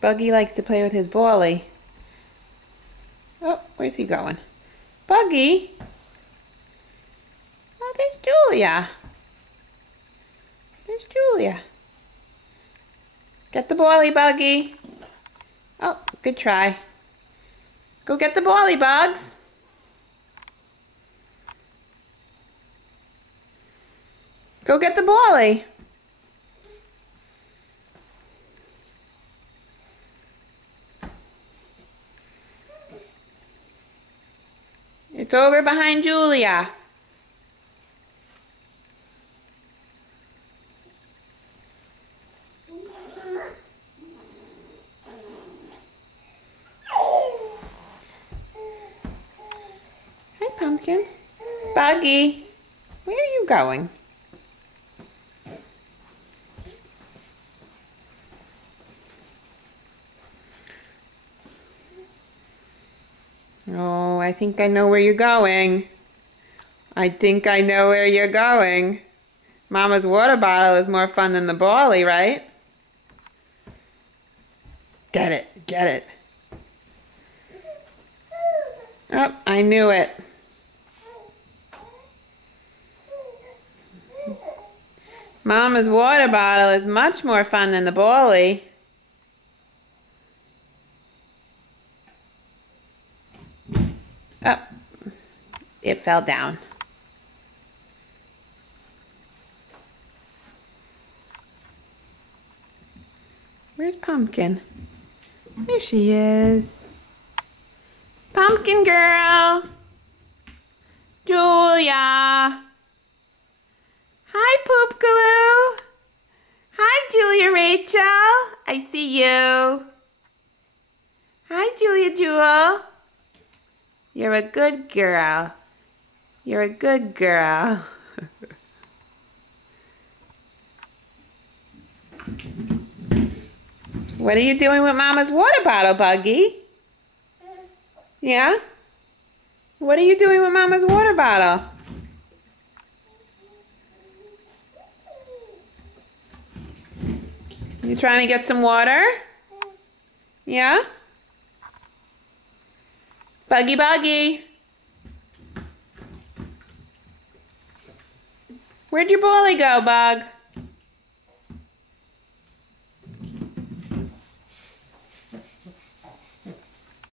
Buggy likes to play with his Ballie. Oh, where's he going? Buggy? Oh, there's Julia. There's Julia. Get the Ballie, Buggy. Oh, good try. Go get the Ballie, Bugs. Go get the Ballie. It's over behind Julia. Hi, Pumpkin. Buggy, where are you going? Oh, I think I know where you're going. I think I know where you're going. Mama's water bottle is more fun than the Ballie, right? Get it, get it. Oh, I knew it. Mama's water bottle is much more fun than the Ballie. Oh, it fell down. Where's Pumpkin? There she is. Pumpkin girl. Julia. Hi, Poopkaloo. Hi, Julia Rachel. I see you. Hi, Julia Jewel. You're a good girl. You're a good girl. What are you doing with Mama's water bottle, Buggy? Yeah? What are you doing with Mama's water bottle? You trying to get some water? Yeah? Buggy, Buggy. Where'd your Ballie go, Bug?